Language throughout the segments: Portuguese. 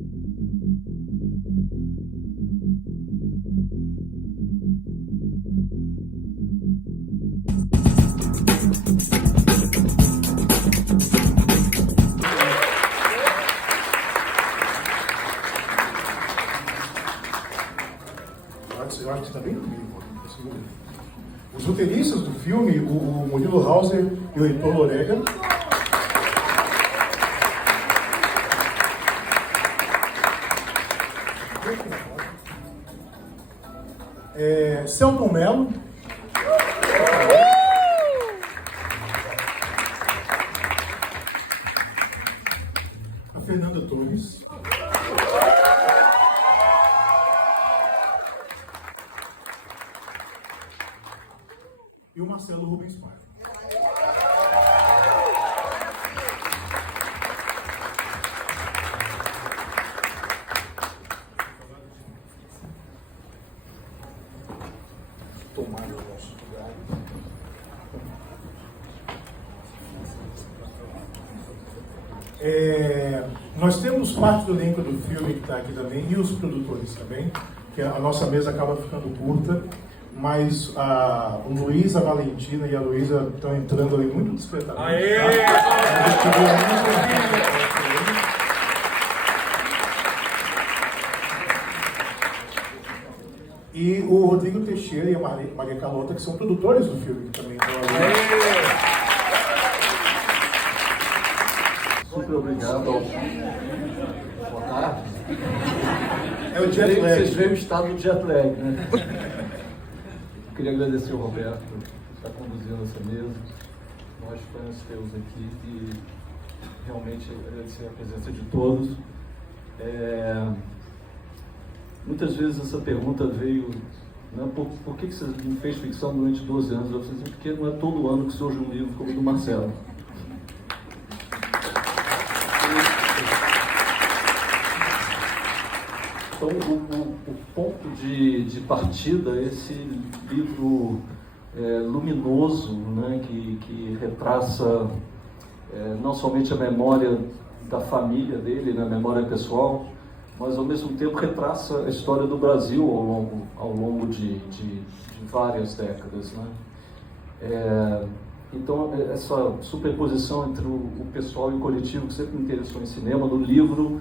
Eu acho que está bem comigo. Os roteiristas do filme, o Murilo Hauser e o Heitor Lorega. Celton Mello. A Fernanda Torres. E o Marcelo Rubens Paiva. Tomar o nosso lugar. Nós temos parte do elenco do filme que está aqui também, e os produtores também, que a nossa mesa acaba ficando curta. Mas o Luiz, a Valentina e a Luísa estão entrando ali muito discretamente. Aê! Tá? E o Rodrigo Teixeira e a Maria Calota, que são produtores do filme, que também estão ali. Super obrigado. Boa tarde. É o jet lag. Vocês veem o estado do jet lag, né? Queria agradecer ao Roberto por estar conduzindo essa mesa. Nós fãs teus aqui e realmente agradecer a presença de todos. Muitas vezes essa pergunta veio, né, por que você não fez ficção durante 12 anos? Eu falei, porque não é todo ano que surge um livro como o do Marcelo. Então, o ponto de partida é esse livro luminoso, né, que retraça não somente a memória da família dele, né, a memória pessoal, mas ao mesmo tempo retraça a história do Brasil ao longo de várias décadas, né? Então, essa superposição entre o pessoal e o coletivo, que sempre me interessou em cinema, no livro,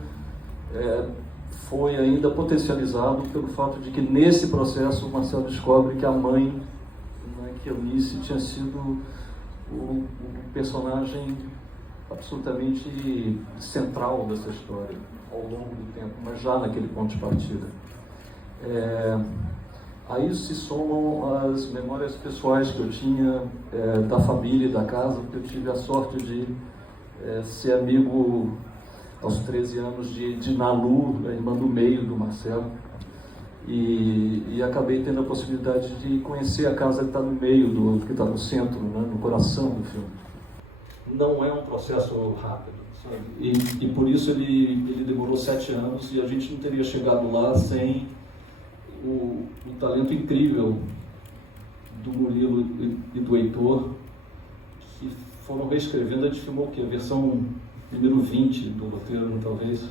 foi ainda potencializado pelo fato de que nesse processo o Marcelo descobre que a mãe, né, que Eunice, tinha sido o personagem absolutamente central dessa história ao longo do tempo, mas já naquele ponto de partida. A isso se somam as memórias pessoais que eu tinha da família e da casa, porque eu tive a sorte de ser amigo aos 13 anos de Nalu, a irmã do meio do Marcelo, e acabei tendo a possibilidade de conhecer a casa que está no meio, que está no centro, né, no coração do filme. Não é um processo rápido, sabe? E por isso ele demorou 7 anos e a gente não teria chegado lá sem o talento incrível do Murilo e do Heitor, que foram reescrevendo. A gente filmou o quê? A versão número 20 do roteiro, talvez,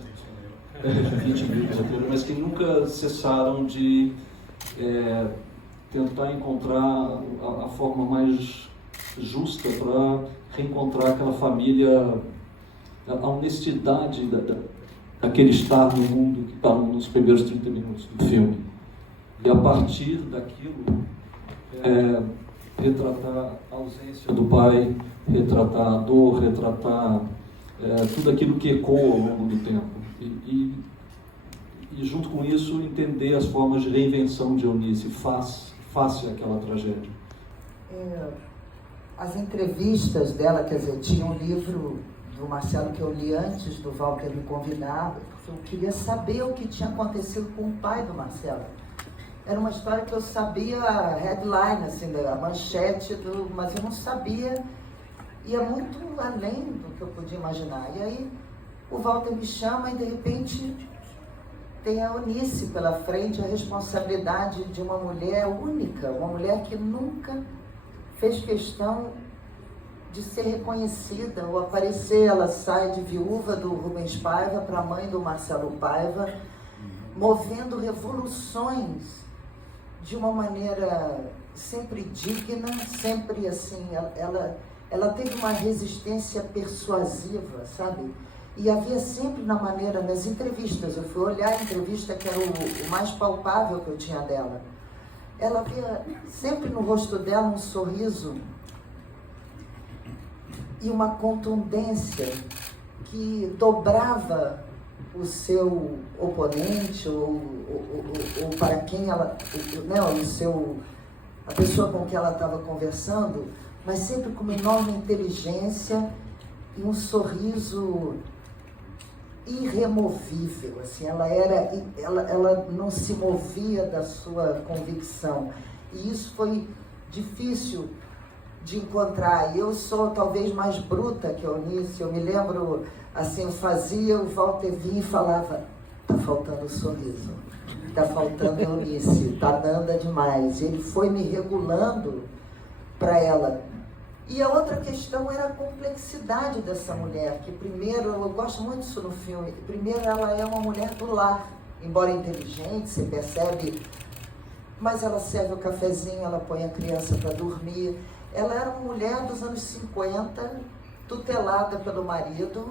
20 mil do roteiro, mas que nunca cessaram de tentar encontrar a forma mais justa para reencontrar aquela família, a honestidade daquele estar no mundo que está nos primeiros 30 minutos do filme. E a partir daquilo, retratar a ausência do pai, retratar a dor, retratar tudo aquilo que ecoa ao longo do tempo. E junto com isso, entender as formas de reinvenção de Eunice face àquela tragédia. As entrevistas dela, quer dizer, tinha um livro do Marcelo que eu li antes do Walter me convidar, porque eu queria saber o que tinha acontecido com o pai do Marcelo. Era uma história que eu sabia a headline, assim, a manchete, mas eu não sabia, ia muito além do que eu podia imaginar. E aí o Walter me chama e de repente tem a Eunice pela frente, a responsabilidade de uma mulher única, uma mulher que nunca fez questão de ser reconhecida ou aparecer. Ela sai de viúva do Rubens Paiva para mãe do Marcelo Paiva, movendo revoluções de uma maneira sempre digna, sempre assim, ela teve uma resistência persuasiva, sabe? E havia sempre na maneira, nas entrevistas, eu fui olhar a entrevista que era o mais palpável que eu tinha dela. Ela havia sempre no rosto dela um sorriso e uma contundência que dobrava o seu oponente ou para quem ela, né, a pessoa com quem ela estava conversando, mas sempre com uma enorme inteligência e um sorriso irremovível, assim, ela não se movia da sua convicção, e isso foi difícil de encontrar. E eu sou talvez mais bruta que a Eunice. Eu me lembro, assim, eu fazia, o Walter vinha e falava: tá faltando o sorriso, tá faltando a Eunice, tá Nanda demais. E ele foi me regulando para ela. E a outra questão era a complexidade dessa mulher, que primeiro, eu gosto muito disso no filme, primeiro ela é uma mulher do lar, embora inteligente, você percebe, mas ela serve o cafezinho, ela põe a criança para dormir. Ela era uma mulher dos anos 50, tutelada pelo marido,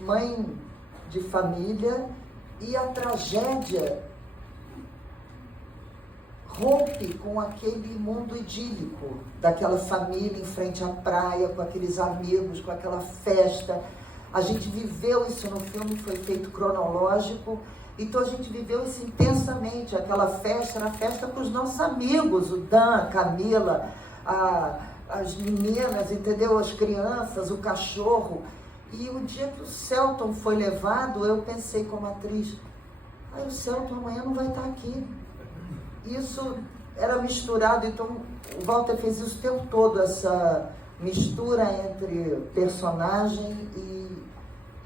mãe de família, e a tragédia rompe com aquele mundo idílico, daquela família em frente à praia, com aqueles amigos, com aquela festa. A gente viveu isso no filme, foi feito cronológico, então a gente viveu isso intensamente. Aquela festa era festa com os nossos amigos, o Dan, a Camila, as meninas, entendeu? As crianças, o cachorro. E o dia que o Celton foi levado, eu pensei como atriz: o Celton amanhã não vai estar aqui. Isso era misturado, então o Walter fez isso o tempo todo, essa mistura entre personagem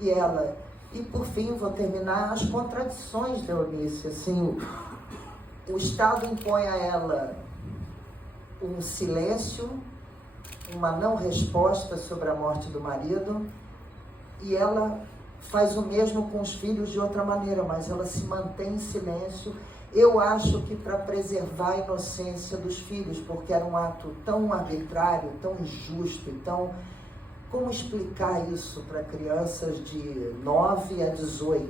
e ela. E por fim, vou terminar, as contradições da Eunice. Assim, o Estado impõe a ela um silêncio, uma não resposta sobre a morte do marido, e ela faz o mesmo com os filhos de outra maneira, mas ela se mantém em silêncio. Eu acho que para preservar a inocência dos filhos, porque era um ato tão arbitrário, tão injusto, então, como explicar isso para crianças de 9 a 18?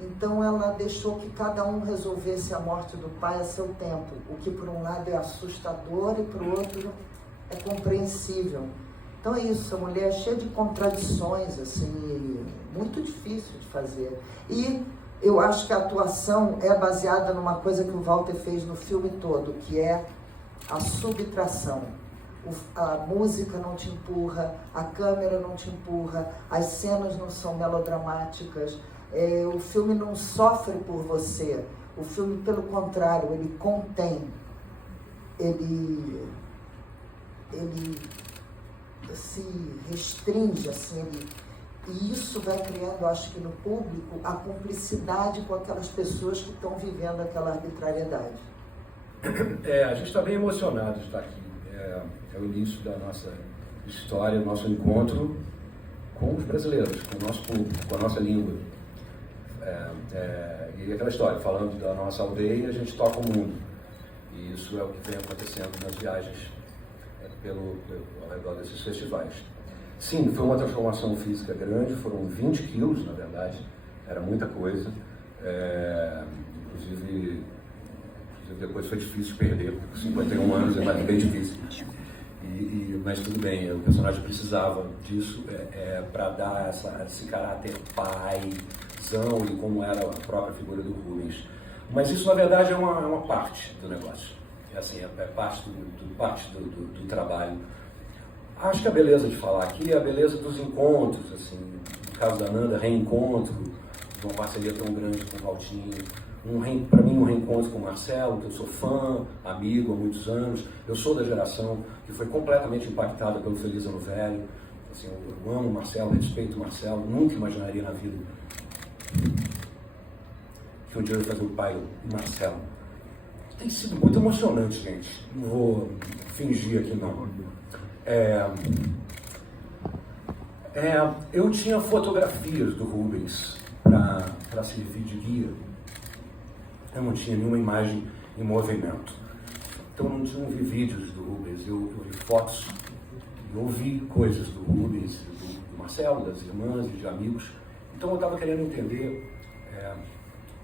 Então ela deixou que cada um resolvesse a morte do pai a seu tempo, o que por um lado é assustador e por outro é compreensível. Então é isso, a mulher é cheia de contradições, assim, muito difícil de fazer. E eu acho que a atuação é baseada numa coisa que o Walter fez no filme todo, que é a subtração. A música não te empurra, a câmera não te empurra, as cenas não são melodramáticas, o filme não sofre por você. O filme, pelo contrário, ele contém, ele se restringe, assim, e isso vai criando, acho que no público, a cumplicidade com aquelas pessoas que estão vivendo aquela arbitrariedade. A gente está bem emocionado de estar aqui. É o início da nossa história, nosso encontro com os brasileiros, com o nosso público, com a nossa língua. E aquela história, falando da nossa aldeia, a gente toca o mundo. E isso é o que vem acontecendo nas viagens ao redor desses festivais. Sim, foi uma transformação física grande, foram 20 quilos, na verdade, era muita coisa. Inclusive depois foi difícil perder, porque com 51 anos é bem difícil. Mas tudo bem, o personagem precisava disso para dar esse caráter paizão e como era a própria figura do Rubens. Mas isso, na verdade, é uma parte do negócio. Assim, é parte do trabalho. Acho que a beleza de falar aqui é a beleza dos encontros, assim, no caso da Nanda, reencontro, de uma parceria tão grande com o Valtinho. Para mim, um reencontro com o Marcelo, que eu sou fã, amigo há muitos anos. Eu sou da geração que foi completamente impactada pelo Feliz Ano Velho. Assim, eu amo o Marcelo, respeito o Marcelo, nunca imaginaria na vida que um dia eu ia fazer o pai do Marcelo. Tem sido muito emocionante, gente. Não vou fingir aqui, não. Eu tinha fotografias do Rubens para servir de guia. Eu não tinha nenhuma imagem em movimento. Então não vi vídeos do Rubens, eu vi fotos, eu ouvi coisas do Rubens, do Marcelo, das irmãs e de amigos. Então eu estava querendo entender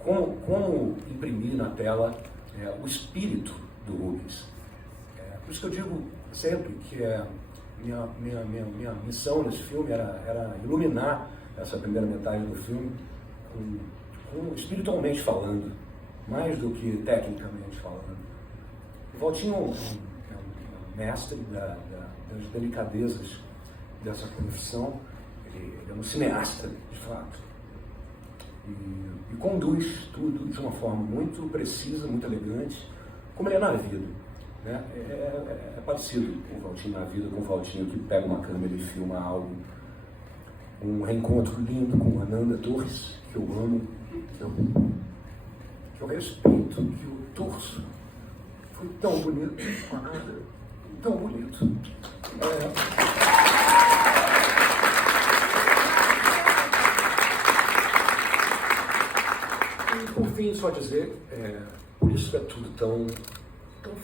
como imprimir na tela o espírito do Rubens. Por isso que eu digo sempre que minha missão nesse filme era iluminar essa primeira metade do filme com espiritualmente falando, mais do que tecnicamente falando. O Valtinho é um mestre das delicadezas dessa profissão, ele é um cineasta, de fato, e conduz tudo de uma forma muito precisa, muito elegante, como ele é na vida. Né? É parecido com o Valtinho na vida, com o Valtinho que pega uma câmera e filma algo. Um reencontro lindo com a Ananda Torres, que eu amo, que eu respeito, que eu torço. Foi tão bonito com a Ananda, tão bonito. E por fim, só dizer, por isso é tudo tão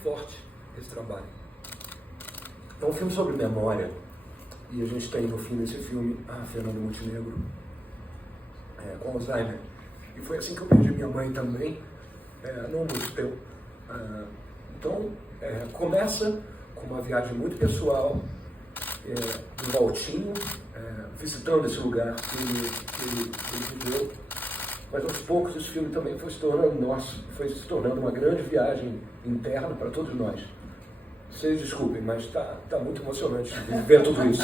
forte esse trabalho. É um filme sobre memória, e a gente tem no fim desse filme a Fernanda Montenegro com Alzheimer. E foi assim que eu perdi minha mãe também, não há muito tempo. Então, começa com uma viagem muito pessoal, do Valtinho, visitando esse lugar que ele viveu. Mas aos poucos esse filme também foi se tornando nosso, foi se tornando uma grande viagem interna para todos nós. Vocês desculpem, mas tá muito emocionante ver tudo isso.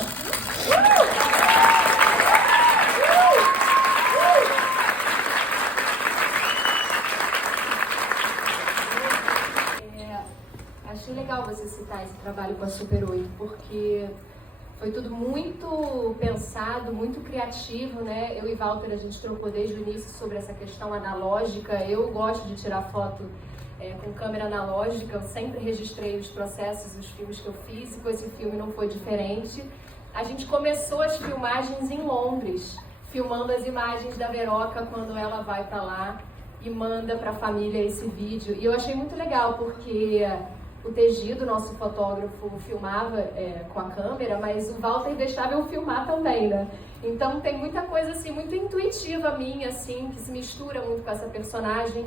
Achei legal você citar esse trabalho com a Super 8, porque foi tudo muito pensado, muito criativo, né? Eu e Walter, a gente trocou desde o início sobre essa questão analógica. Eu gosto de tirar foto com câmera analógica, eu sempre registrei os processos, os filmes que eu fiz, e com esse filme não foi diferente. A gente começou as filmagens em Londres, filmando as imagens da Veroca quando ela vai para lá e manda para a família esse vídeo. E eu achei muito legal, porque o Tegido, nosso fotógrafo, filmava com a câmera, mas o Walter deixava eu filmar também, né? Então tem muita coisa assim, muito intuitiva minha, assim, que se mistura muito com essa personagem.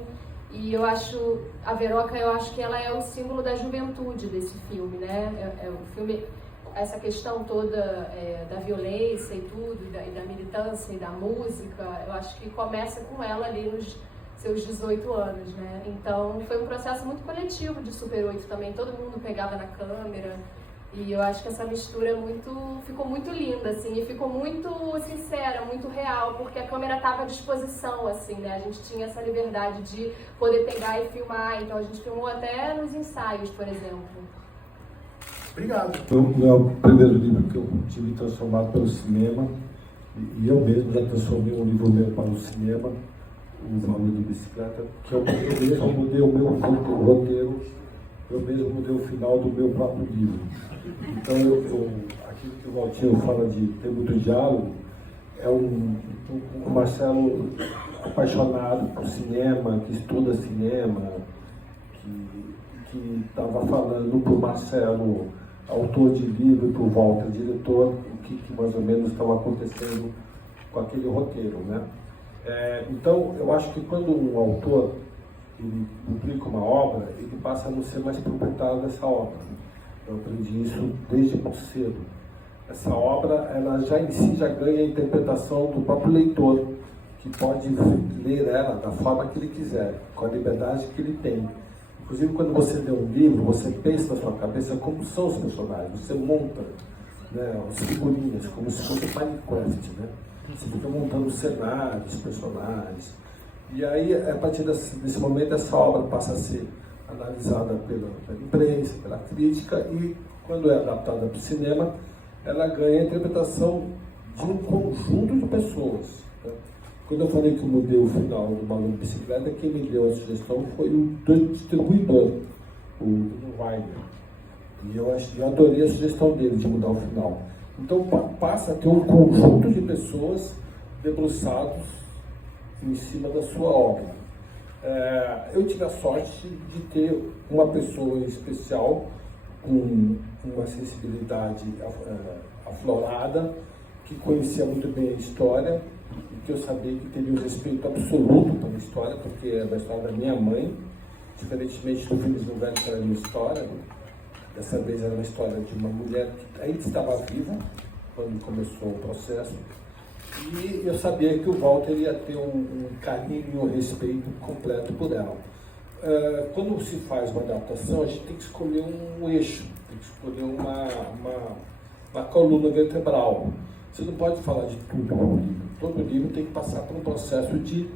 E eu acho, a Veroca, eu acho que ela é o símbolo da juventude desse filme, né? O filme, essa questão toda da violência e tudo, e da militância e da música, eu acho que começa com ela ali nos seus 18 anos, né? Então foi um processo muito coletivo de Super 8 também, todo mundo pegava na câmera, e eu acho que essa mistura ficou muito linda, assim, e ficou muito sincera, muito real, porque a câmera estava à disposição, assim, né? A gente tinha essa liberdade de poder pegar e filmar, então a gente filmou até nos ensaios, por exemplo. Obrigado. Foi o meu primeiro livro que eu tive transformado para o cinema, e eu mesmo já transformei um livro meu para o cinema, O Valor de Bicicleta, que eu mesmo mudei o meu roteiro, eu mesmo mudei o final do meu próprio livro. Então, aquilo que o Valtinho fala de ter muito diálogo, é um Marcelo apaixonado por cinema, que estuda cinema, que estava falando para o Marcelo, autor de livro, e para o Walter, diretor, o que mais ou menos estava acontecendo com aquele roteiro, né? Então, eu acho que quando um autor ele publica uma obra, ele passa a não ser mais proprietário dessa obra. Eu aprendi isso desde muito cedo. Essa obra, ela já em si já ganha a interpretação do próprio leitor, que pode ler ela da forma que ele quiser, com a liberdade que ele tem. Inclusive, quando você lê um livro, você pensa na sua cabeça como são os personagens, você monta, né, as figurinhas, como se fosse Minecraft, né? Você fica montando cenários, personagens. E aí, a partir desse momento, essa obra passa a ser analisada pela imprensa, pela crítica, e quando é adaptada para o cinema, ela ganha a interpretação de um conjunto de pessoas. Né? Quando eu falei que eu mudei o final do Maluco de Bicicleta, quem me deu a sugestão foi o distribuidor, o Bruno Weiner. E eu adorei a sugestão dele de mudar o final. Então passa a ter um conjunto de pessoas debruçados em cima da sua obra. Eu tive a sorte de ter uma pessoa especial com uma sensibilidade aflorada, que conhecia muito bem a história e que eu sabia que teria um respeito absoluto pela história, porque é da história da minha mãe, diferentemente do Filhos do Velho, que era a minha história. Dessa vez era uma história de uma mulher que ainda estava viva quando começou o processo. E eu sabia que o Walter ia ter um carinho e um respeito completo por ela. Quando se faz uma adaptação, a gente tem que escolher um eixo, tem que escolher uma coluna vertebral. Você não pode falar de tudo no livro. Todo livro tem que passar por um processo de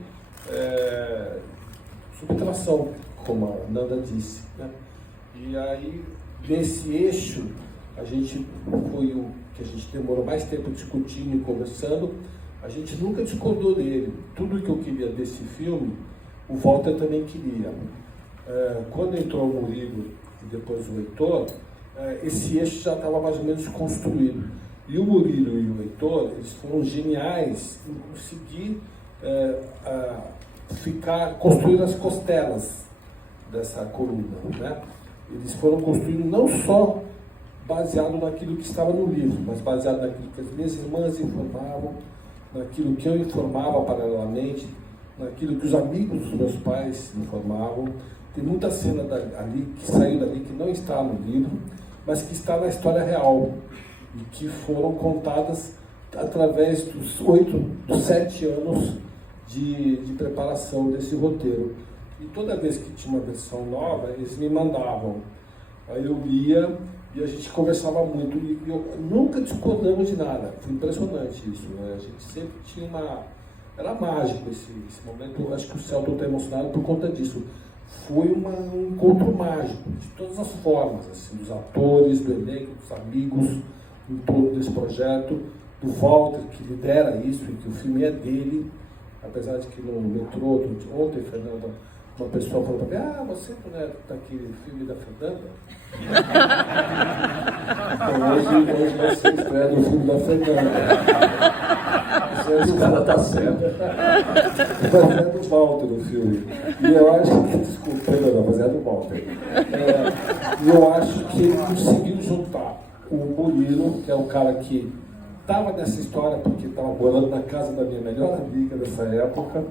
subtração, como a Nanda disse, né? E aí, nesse eixo, a gente foi o que a gente demorou mais tempo discutindo e conversando. A gente nunca discordou dele. Tudo que eu queria desse filme, o Walter também queria. Quando entrou o Murilo e depois o Heitor, esse eixo já estava mais ou menos construído. E o Murilo e o Heitor, eles foram geniais em conseguir construir as costelas dessa coluna, né? Eles foram construindo não só baseado naquilo que estava no livro, mas baseado naquilo que as minhas irmãs informavam, naquilo que eu informava paralelamente, naquilo que os amigos dos meus pais informavam. Tem muita cena ali que saiu dali que não está no livro, mas que está na história real e que foram contadas através dos 7 anos de preparação desse roteiro. E toda vez que tinha uma versão nova, eles me mandavam. Aí eu lia e a gente conversava muito. E nunca discordamos de nada. Foi impressionante isso, né? A gente sempre tinha Era mágico esse momento. Eu acho que o Celton está emocionado por conta disso. Foi um encontro mágico, de todas as formas, assim, dos atores, do elenco, dos amigos, em torno desse projeto, do Walter, que lidera isso e que o filme é dele. Apesar de que no metrô, ontem, Fernanda, uma pessoa falou para mim: você não é daquele filme da Fernanda? Então hoje vai ser estreia do filme da Fernanda. Esse cara está certo. Mas é do Walter o filme. E eu acho que, desculpa, não, mas é do Walter. E eu acho que ele conseguiu juntar o Murilo, que é o cara que estava nessa história porque estava morando na casa da minha melhor amiga dessa época,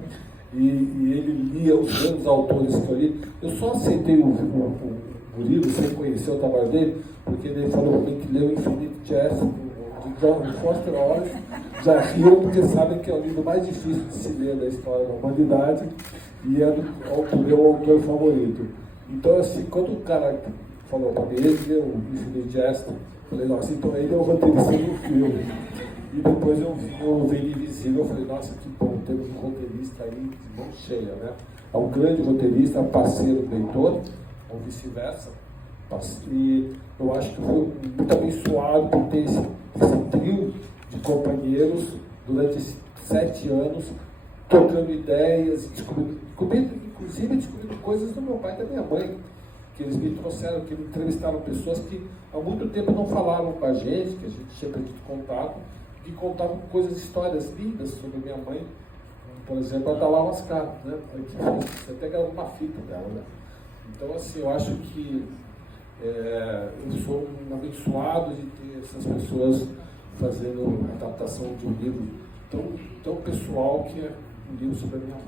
e ele lia os grandes autores que eu li. Eu só aceitei o Murilo sem conhecer o trabalho dele, porque ele falou para mim que leu Infinite Jest, de John Foster Wallace, já riu porque sabe que é o livro mais difícil de se ler da história da humanidade e é o meu autor favorito. Então, assim, quando o cara falou para mim, ele leu Infinite Jest, falei: nossa, então ele é o roteirista do filme. E depois eu vi o Veni Invisível, eu falei: nossa, que bom, temos um roteirista aí de mão cheia, né? É um grande roteirista, parceiro do Heitor, ou vice-versa. E eu acho que foi muito abençoado por ter esse trio de companheiros durante esses 7 anos, trocando ideias, inclusive descobrindo coisas do meu pai e da minha mãe, que eles me trouxeram, que me entrevistaram pessoas que há muito tempo não falavam com a gente, que a gente tinha perdido contato, que contavam coisas, histórias lindas sobre minha mãe, por exemplo, a Dalá Mascar, né? Você até gravou uma fita dela, né? Então, assim, eu acho que eu sou um abençoado de ter essas pessoas fazendo a adaptação de um livro tão pessoal que é um livro sobre a minha mãe.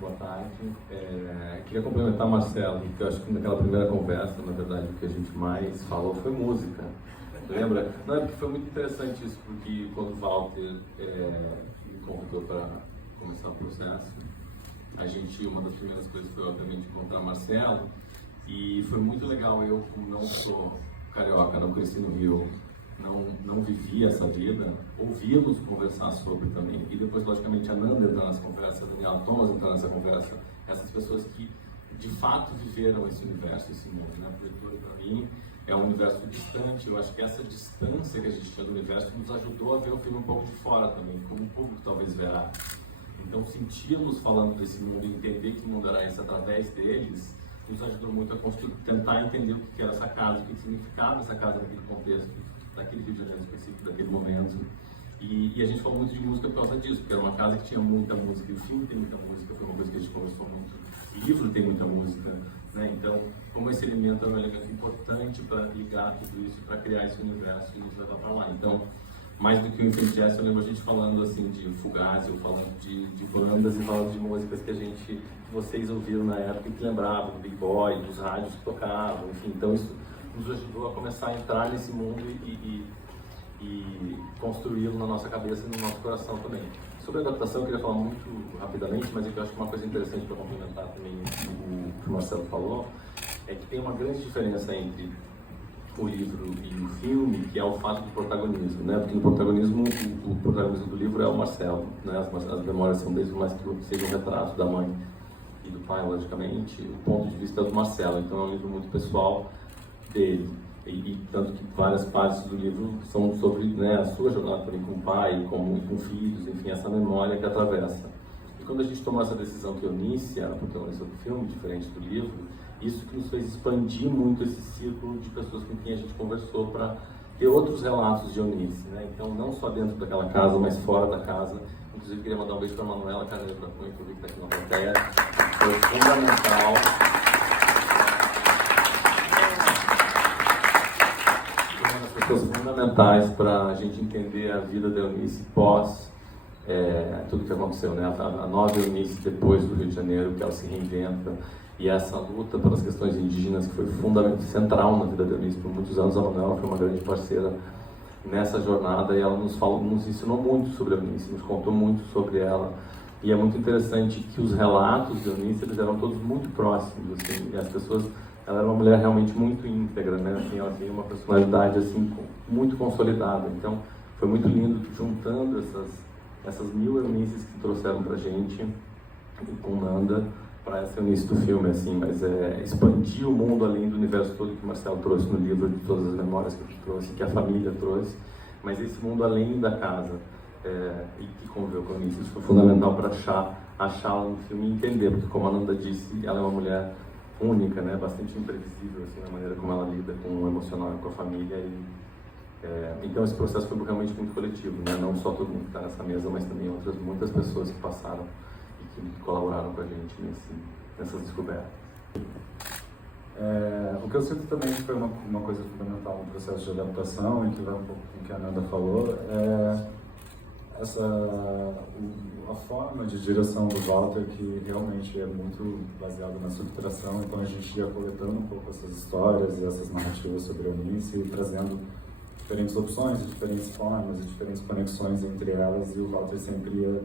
Boa tarde. Queria complementar Marcelo, porque eu acho que naquela primeira conversa, na verdade, o que a gente mais falou foi música. Lembra? Não, é porque foi muito interessante isso, porque quando o Walter me convidou para começar o processo, uma das primeiras coisas foi, obviamente, encontrar Marcelo, e foi muito legal. Eu, como não sou carioca, não cresci no Rio, não vivi essa vida, ouvi-los conversar sobre também. E depois, logicamente, a Nanda entrar nessa conversa, a Daniela Thomas entrar nessa conversa, essas pessoas que de fato viveram esse universo, esse mundo, né? O leitor, para mim, é um universo distante. Eu acho que essa distância que a gente tinha do universo nos ajudou a ver o filme um pouco de fora também, como o público talvez verá. Então, senti-los falando desse mundo e entender que mundo era esse através deles, nos ajudou muito a tentar entender o que era essa casa, o que significava essa casa naquele contexto, daquele Rio de Janeiro específico, daquele momento. E a gente falou muito de música por causa disso, porque era uma casa que tinha muita música, e o filme tem muita música, foi uma coisa que a gente conversou muito. O livro tem muita música, né? Então, como esse elemento é um elemento importante para ligar tudo isso, para criar esse universo e nos levar para lá. Então, mais do que o Infinite Jazz, eu lembro a gente falando assim de Fugazi, ou falando de bandas e falando de músicas que vocês ouviram na época e que lembravam do Big Boy, dos rádios que tocavam, enfim. Então isso nos ajudou a começar a entrar nesse mundo e construí-lo na nossa cabeça e no nosso coração também. Sobre a adaptação, eu queria falar muito rapidamente, mas eu acho que uma coisa interessante para complementar também o que o Marcelo falou, é que tem uma grande diferença entre o livro e o filme, que é o fato do protagonismo, né? Porque no protagonismo, o protagonismo do livro é o Marcelo, né? As memórias são dele, mas que seja um retrato da mãe e do pai, logicamente, o ponto de vista é do Marcelo, então é um livro muito pessoal dele. E tanto que várias partes do livro são sobre, né, a sua jornada também com o pai, com filhos, enfim, essa memória que atravessa. E quando a gente tomou essa decisão que Eunice era a protagonista do filme, diferente do livro, isso que nos fez expandir muito esse círculo de pessoas com quem a gente conversou para ter outros relatos de Eunice, né? Então, não só dentro daquela casa, mas fora da casa. Inclusive, queria mandar um beijo para a Manuela Carneiro da Cunha, que eu vi que está aqui na plateia. Foi fundamental. Foi uma das pessoas fundamentais para a gente entender a vida da Eunice pós tudo que aconteceu, né? A nova Eunice depois do Rio de Janeiro, que ela se reinventa. E essa luta pelas questões indígenas, que foi fundamental, central na vida da Eunice por muitos anos. A Manuela foi uma grande parceira nessa jornada e ela nos ensinou muito sobre a Eunice, nos contou muito sobre ela. E é muito interessante que os relatos de Eunice, eles eram todos muito próximos, assim, e as pessoas, ela era uma mulher realmente muito íntegra, né? Assim, ela tinha uma personalidade assim, muito consolidada. Então, foi muito lindo juntando essas 1000 Eunices que trouxeram pra gente, com Nanda, para essa Eunice do filme, assim, mas expandir o mundo além do universo todo que o Marcelo trouxe no livro, de todas as memórias que ele trouxe, que a família trouxe, mas esse mundo além da casa, e que conviveu com a Eunice. Isso foi fundamental para achá-la no filme e entender, porque como a Nanda disse, ela é uma mulher única, né, bastante imprevisível, assim, na maneira como ela lida com o emocional e com a família. Então esse processo foi realmente muito coletivo, né, não só todo mundo que está nessa mesa, mas também muitas pessoas que passaram que colaboraram com a gente nessas descobertas. O que eu sinto também foi uma coisa fundamental no processo de adaptação, e que vai um pouco com o que a Nanda falou, a forma de direção do Walter, que realmente é muito baseada na subtração. Então a gente ia coletando um pouco essas histórias e essas narrativas sobre a Eunice e trazendo diferentes opções, diferentes formas e diferentes conexões entre elas, e o Walter sempre ia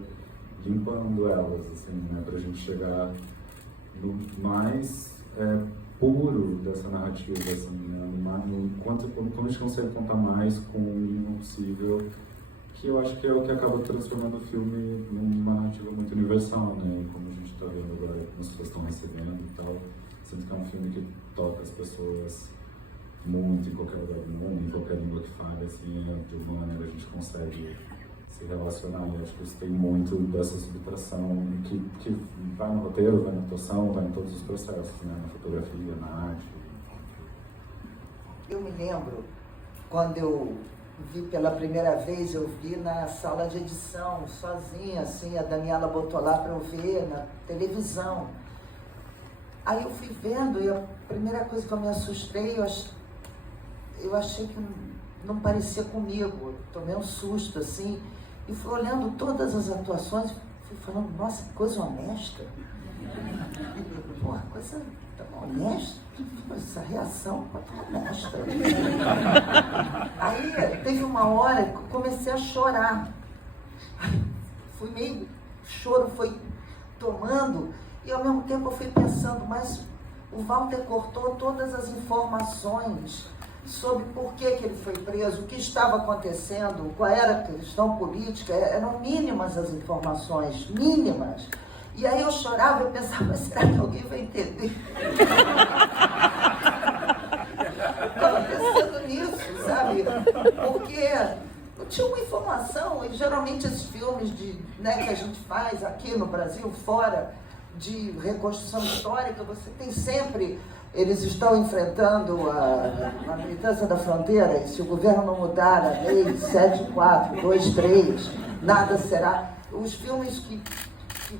limpando elas, assim, né, pra gente chegar no mais puro dessa narrativa, assim, né, como a gente consegue contar mais com o mínimo possível, que eu acho que é o que acaba transformando o filme numa narrativa muito universal, né, como a gente está vendo agora, como as pessoas estão recebendo e tal. Sinto que é um filme que toca as pessoas muito em qualquer lugar do mundo, em qualquer língua que fale, assim, de alguma maneira a gente consegue se relacionar. E acho que isso tem muito dessa subtração que vai no roteiro, vai na atuação, vai em todos os processos, né? Na fotografia, na arte. Eu me lembro, quando eu vi pela primeira vez, eu vi na sala de edição, sozinha, assim, a Daniela botou lá para eu ver na televisão. Aí eu fui vendo e a primeira coisa que eu me assustei, eu achei que não parecia comigo, tomei um susto, assim, e fui olhando todas as atuações, fui falando, nossa, que coisa honesta. Porra, coisa tão honesta, essa reação tão honesta. Aí teve uma hora que eu comecei a chorar. Fui meio, o choro foi tomando, e ao mesmo tempo eu fui pensando, mas o Walter cortou todas as informações sobre por que ele foi preso, o que estava acontecendo, qual era a questão política, eram mínimas as informações, mínimas. E aí eu chorava e pensava, mas será que alguém vai entender? Eu estava pensando nisso, sabe? Porque não tinha uma informação, e geralmente esses filmes né, que a gente faz aqui no Brasil, fora de reconstrução histórica, você tem sempre... Eles estão enfrentando a militância da fronteira, e se o governo não mudar a lei 7423, nada será. Os filmes que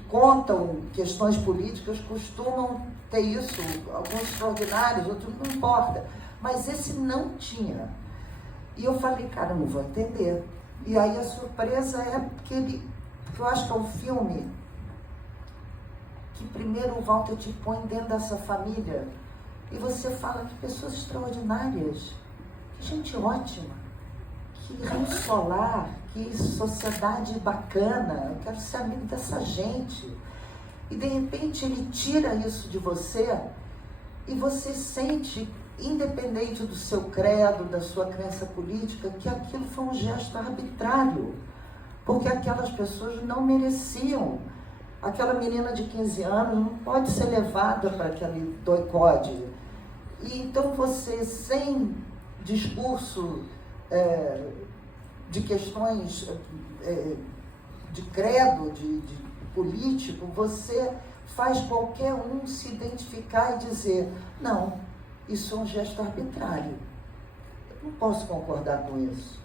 contam questões políticas costumam ter isso, alguns extraordinários, outros não importa. Mas esse não tinha. E eu falei, cara, eu não vou entender. E aí a surpresa é que eu acho que é um filme que primeiro o Walter te põe dentro dessa família e você fala que pessoas extraordinárias, que gente ótima, que raio solar, que sociedade bacana, eu quero ser amigo dessa gente. E de repente ele tira isso de você e você sente, independente do seu credo, da sua crença política, que aquilo foi um gesto arbitrário, porque aquelas pessoas não mereciam. Aquela menina de 15 anos não pode ser levada para aquele doicode. E então você, sem discurso de questões de credo, de político, você faz qualquer um se identificar e dizer, não, isso é um gesto arbitrário. Eu não posso concordar com isso.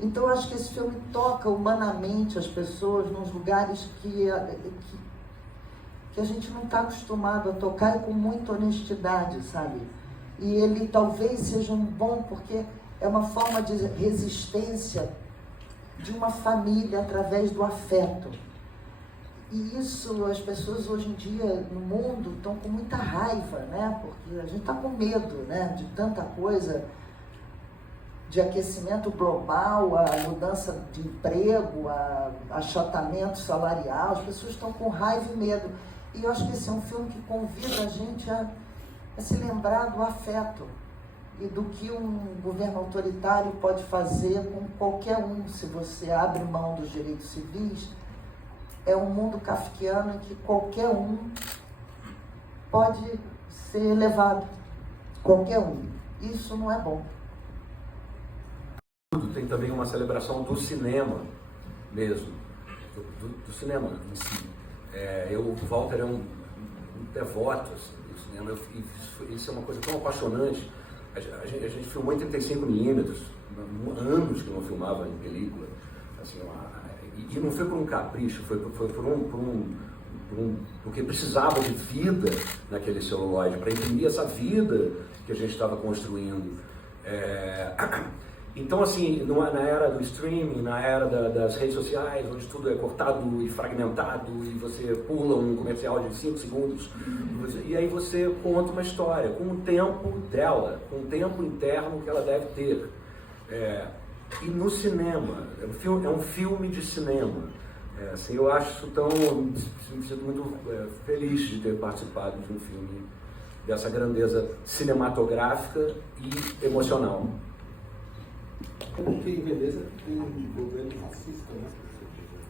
Então, eu acho que esse filme toca humanamente as pessoas nos lugares que a gente não está acostumado a tocar, e com muita honestidade, sabe? E ele talvez seja um bom, porque é uma forma de resistência de uma família através do afeto. E isso, as pessoas hoje em dia no mundo estão com muita raiva, né? Porque a gente está com medo, né? De tanta coisa, de aquecimento global, a mudança de emprego, achatamento salarial, as pessoas estão com raiva e medo. E eu acho que esse é um filme que convida a gente a se lembrar do afeto e do que um governo autoritário pode fazer com qualquer um, se você abre mão dos direitos civis. É um mundo kafkiano em que qualquer um pode ser levado. Qualquer um. Isso não é bom. Tem também uma celebração do cinema mesmo, do cinema em si. O Walter é um devoto assim, do cinema, isso é uma coisa tão apaixonante. A gente filmou em 35mm, anos que não filmava em película, assim, e não foi por um capricho, foi porque precisava de vida naquele celuloide, para imprimir essa vida que a gente estava construindo. Então, assim, na era do streaming, na era das redes sociais, onde tudo é cortado e fragmentado, e você pula um comercial de 5 segundos, e aí você conta uma história, com o tempo dela, com o tempo interno que ela deve ter. E no cinema, é um filme de cinema. Assim, eu acho isso tão... Me sinto muito feliz de ter participado de um filme dessa grandeza cinematográfica e emocional. Porque em Veneza tem um governo fascista, né?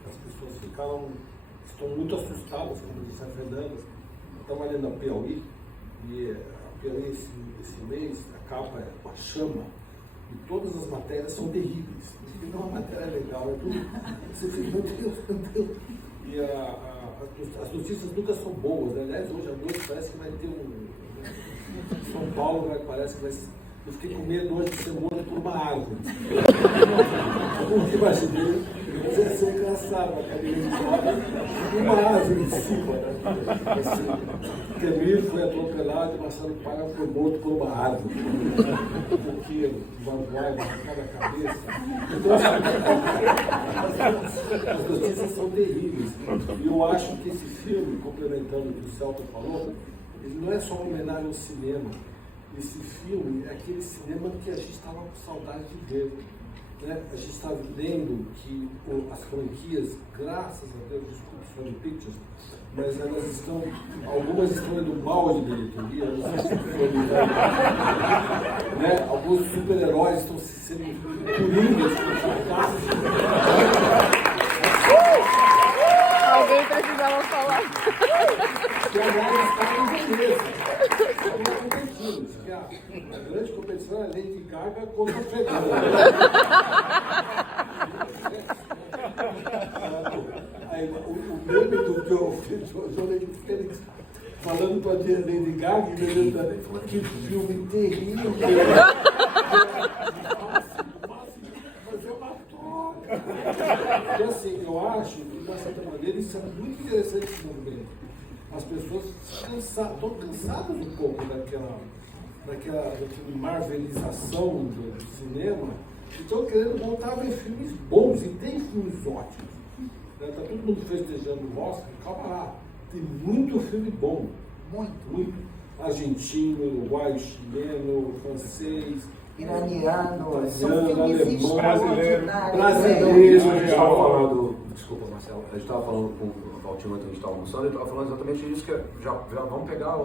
As pessoas estão muito assustadas, como disse a Fernanda. Estava lendo a Piauí, e a Piauí esse mês, a capa é uma chama, e todas as matérias são terríveis. Não é uma matéria legal, é tudo. Você fica, meu Deus. E as notícias nunca são boas, né? Aliás, hoje à noite parece que vai ter São Paulo parece que vai. Eu fiquei com medo hoje de ser morto por uma árvore. Eu nunca imaginei, mas ia ser engraçado, a cadeira de rodas, uma árvore em cima. Assim, Camilo foi atropelado e Marcelo Paga foi morto por uma árvore. Um pouquinho, vai marcar a cabeça. Então, as notícias são terríveis. E eu acho que esse filme, complementando o que o Celto falou, ele não é só uma homenagem ao cinema. Esse filme é aquele cinema que a gente estava com saudade de ver. Né? A gente está vendo que as franquias, graças a Deus, desculpe, Sony Pictures, mas algumas estão indo mal de bilheteria, não sei se né? Alguns super-heróis estão sendo coringas por fracassos. Alguém precisava falar. Gaga contra Fernando. Aí, o meme do Johnny Félix falando para a Lady Gaga, ele falou que filme terrível. Fazer uma troca. Então, assim, eu acho que, de uma certa maneira, isso é muito interessante esse movimento. As pessoas estão cansadas um pouco daquela marvelização do cinema e estão querendo voltar a ver filmes bons, e tem filmes ótimos. Está todo mundo festejando o Oscar, calma lá, tem muito filme bom, muito. Argentino, uruguaio, chileno, francês, iraniano, são alemão, filmes brasileiro. extraordinários. A gente estava falando, desculpa Marcelo, a gente estava falando com o Valtinho quando a gente estava almoçando, ele estava falando exatamente isso, que já vamos pegar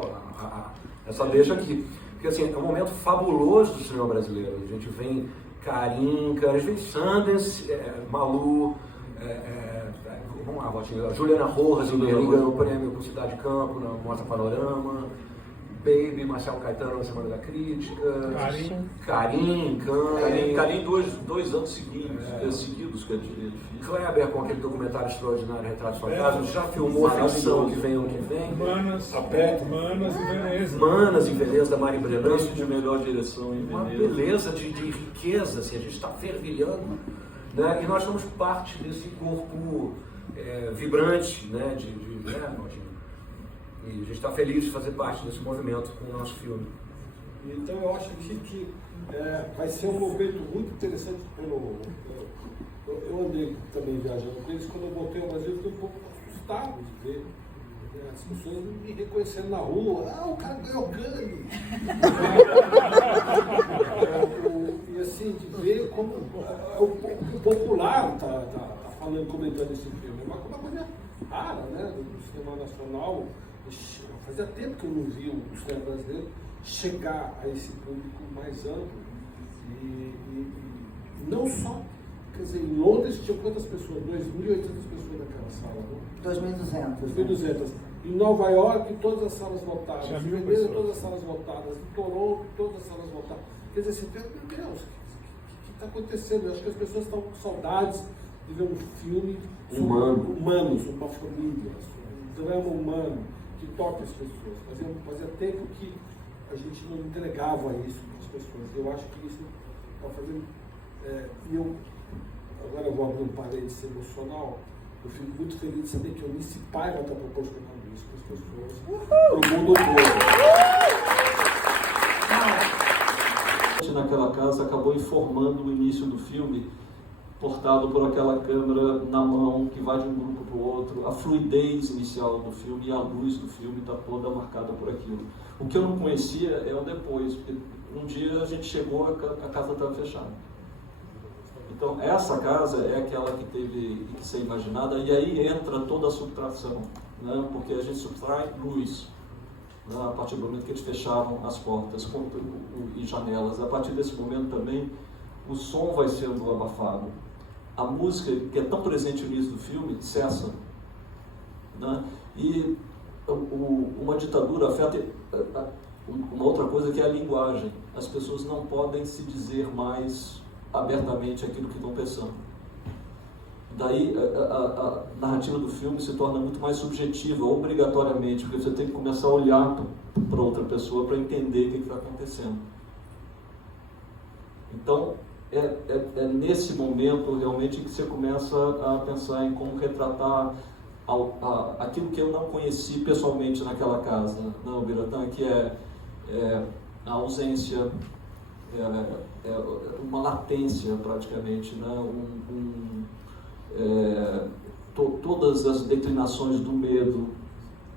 essa deixa aqui. Porque assim, é um momento fabuloso do cinema brasileiro. A gente vem Carinca, a gente vem Sundance, Malu, vamos lá, Valtinho, Juliana Rojas, em Berlim ganhou o prêmio por Cidade de Campo, na Mostra Panorama, Baby, Marcelo Caetano na Semana da Crítica, Carim, dois anos seguidos que ele fez. Kleber com aquele documentário extraordinário Retratos Fantasmas, já filmou a ficção que vem ano que vem. Manas em Veneza, da Mari Brennan. De melhor direção em Uma Veneza. beleza de riqueza, assim, a gente está fervilhando, né? E nós somos parte desse corpo vibrante, né? Valtinho? E a gente está feliz de fazer parte desse movimento com o nosso filme. Então eu acho que vai ser um momento muito interessante eu andei também viajando com eles, quando eu voltei ao Brasil eu fiquei um pouco assustado de ver as pessoas me reconhecendo na rua. O cara ganhou Cannes! E assim, de ver como o popular está comentando esse filme. É uma coisa rara, né, do cinema nacional. Fazia tempo que eu não vi o cinema brasileiro chegar a esse público mais amplo. E não só, quer dizer, em Londres tinha quantas pessoas? 2.800 pessoas naquela sala, não? 2.200. 2.200. Em Nova York, todas as salas lotadas. Em Veneza, todas as salas lotadas. Em Toronto, todas as salas lotadas. Quer dizer, você pensa, meu Deus, o que está acontecendo? Eu acho que as pessoas estão com saudades de ver um filme humanos, uma família, um drama humano que toca as pessoas. Fazia tempo que a gente não entregava isso para as pessoas. Eu acho que isso está fazendo. Agora eu vou abrir um parênteses emocional. Eu fico muito feliz de saber que o Eunice Paiva está proporcionando isso para as pessoas, para o mundo todo. Naquela casa acabou informando o início do filme, portado por aquela câmera na mão que vai de um grupo para o outro, a fluidez inicial do filme e a luz do filme está toda marcada por aquilo. O que eu não conhecia é o depois, porque um dia a gente chegou, a casa estava fechada. Então essa casa é aquela que teve que ser imaginada, e aí entra toda a subtração, né? Porque a gente subtrai luz, né? A partir do momento que eles fecharam as portas e janelas. A partir desse momento também o som vai sendo abafado. A música, que é tão presente no início do filme, cessa, né? E uma ditadura afeta uma outra coisa, que é a linguagem. As pessoas não podem se dizer mais abertamente aquilo que estão pensando. Daí a narrativa do filme se torna muito mais subjetiva, obrigatoriamente, porque você tem que começar a olhar para outra pessoa para entender o que está acontecendo. Então, é nesse momento realmente que você começa a pensar em como retratar aquilo que eu não conheci pessoalmente naquela casa, não, Biratã, que é a ausência, uma latência praticamente, né? Todas as declinações do medo,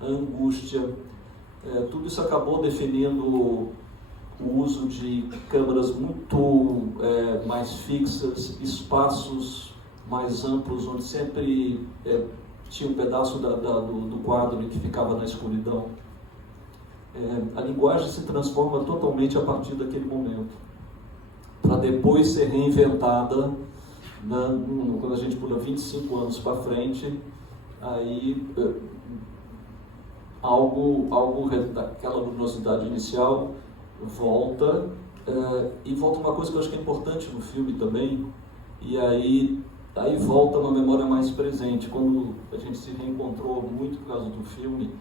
a angústia, tudo isso acabou definindo o uso de câmeras muito mais fixas, espaços mais amplos, onde sempre tinha um pedaço do quadro que ficava na escuridão. A linguagem se transforma totalmente a partir daquele momento, para depois ser reinventada, quando a gente pula 25 anos para frente, aí algo daquela luminosidade inicial volta, E volta uma coisa que eu acho que é importante no filme também, e aí volta uma memória mais presente. Quando a gente se reencontrou muito por causa do filme,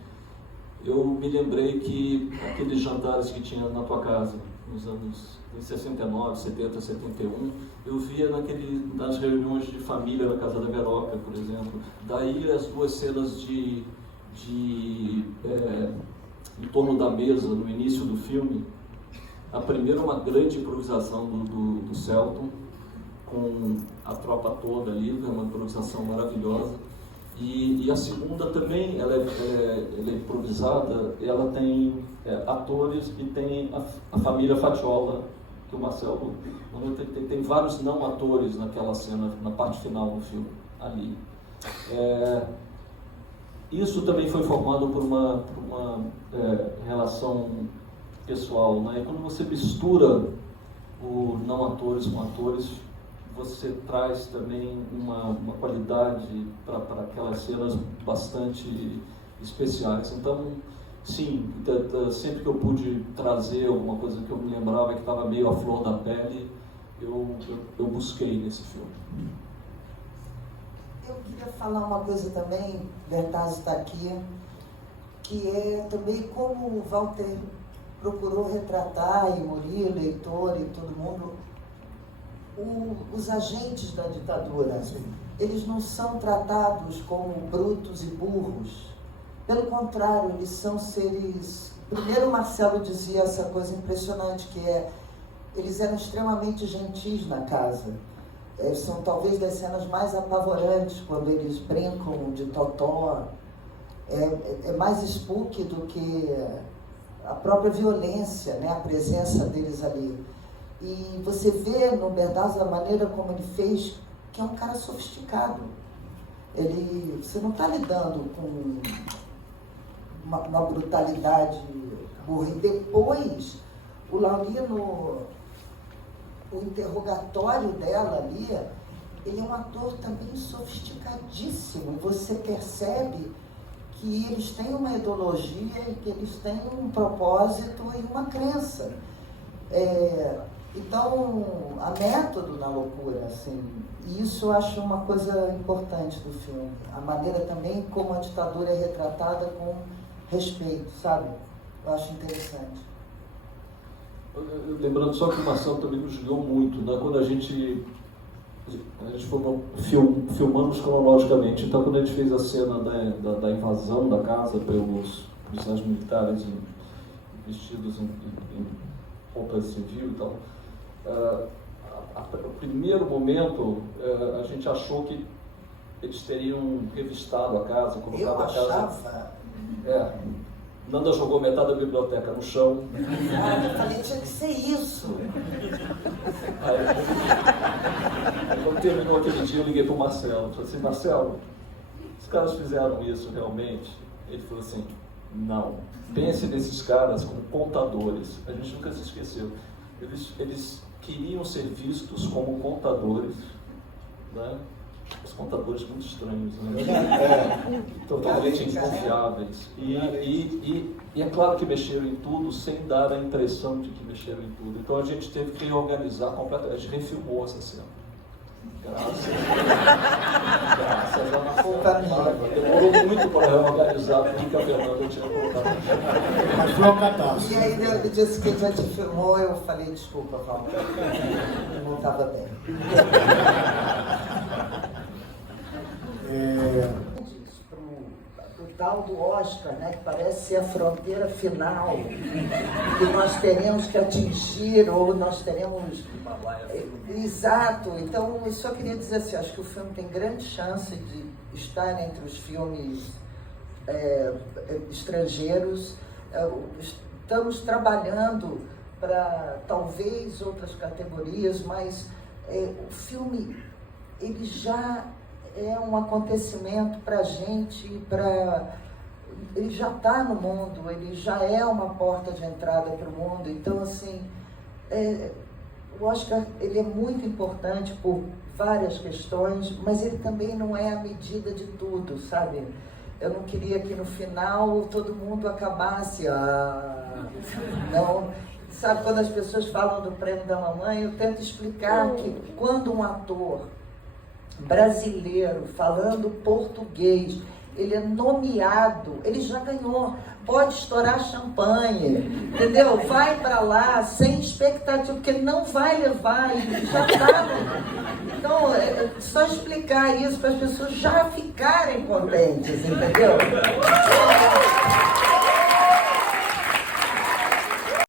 eu me lembrei que aqueles jantares que tinha na tua casa, nos anos 69, 70, 71, eu via nas reuniões de família na casa da Veroca, por exemplo. Daí as duas cenas em torno da mesa, no início do filme. A primeira é uma grande improvisação do Selton, com a tropa toda ali, é uma improvisação maravilhosa. E a segunda também, ela é improvisada, ela tem atores e tem a família Fatiola, que o Marcelo... Tem vários não atores naquela cena, na parte final do filme, ali. Isso também foi formado por uma relação pessoal, né? E quando você mistura o não atores com atores, você traz também uma qualidade para aquelas cenas bastante especiais. Então, sim, sempre que eu pude trazer alguma coisa que eu me lembrava que estava meio à flor da pele, eu busquei nesse filme. Eu queria falar uma coisa também, Bertazzi está aqui, que é também como o Walter procurou retratar, e Murilo, Heitor e todo mundo, os agentes da ditadura. Eles não são tratados como brutos e burros. Pelo contrário, eles são seres... Primeiro, Marcelo dizia essa coisa impressionante, que eles eram extremamente gentis na casa. São talvez das cenas mais apavorantes, quando eles brincam de totó. É mais spooky do que a própria violência, né? A presença deles ali. E você vê no Bertazzi a maneira como ele fez, que é um cara sofisticado. Você não está lidando com uma brutalidade burra. E depois, o Laurino, o interrogatório dela ali, ele é um ator também sofisticadíssimo. Você percebe que eles têm uma ideologia e que eles têm um propósito e uma crença. Então, há método na loucura, assim, e isso eu acho uma coisa importante do filme. A maneira também como a ditadura é retratada com respeito, sabe? Eu acho interessante. Lembrando só que o Marcelo também nos guiou muito, né? Quando a gente filmamos cronologicamente, então quando a gente fez a cena da invasão da casa pelos policiais militares vestidos em roupas civil e tal, o primeiro momento a gente achou que eles teriam revistado a casa, colocado a casa... Nanda jogou metade da biblioteca no chão. Eu falei, tinha que ser isso. Aí, quando terminou aquele dia, eu liguei para o Marcelo. Falei assim, Marcelo, os caras fizeram isso realmente? Ele falou assim, não. Pense nesses caras como contadores. A gente nunca se esqueceu. Eles queriam ser vistos como contadores, né? Os contadores muito estranhos, né? Totalmente inconfiáveis. E é claro que mexeram em tudo sem dar a impressão de que mexeram em tudo. Então a gente teve que reorganizar completamente. A gente refilmou essa cena. Graças a Deus. Demorou muito para reorganizar tudo que a Fernanda tinha colocado. Mas foi uma catástrofe. E aí, no dia seguinte, a gente filmou, eu falei, desculpa, Val, não estava bem. O tal do Oscar, né, que parece ser a fronteira final que nós teremos que atingir, ou nós teremos... Exato. Então, eu só queria dizer assim, acho que o filme tem grande chance de estar entre os filmes estrangeiros. Estamos trabalhando para talvez outras categorias, mas o filme, ele já é um acontecimento para a gente, ele já está no mundo, ele já é uma porta de entrada para o mundo. Então, assim, o Oscar, ele é muito importante por várias questões, mas ele também não é a medida de tudo, sabe? Eu não queria que no final todo mundo acabasse, não, sabe, quando as pessoas falam do prêmio da mamãe, eu tento explicar que quando um ator brasileiro falando português, ele é nomeado, ele já ganhou, pode estourar champanhe, entendeu? Vai para lá sem expectativa, porque não vai levar, ele já tá. Então, é só explicar isso para as pessoas já ficarem contentes, entendeu?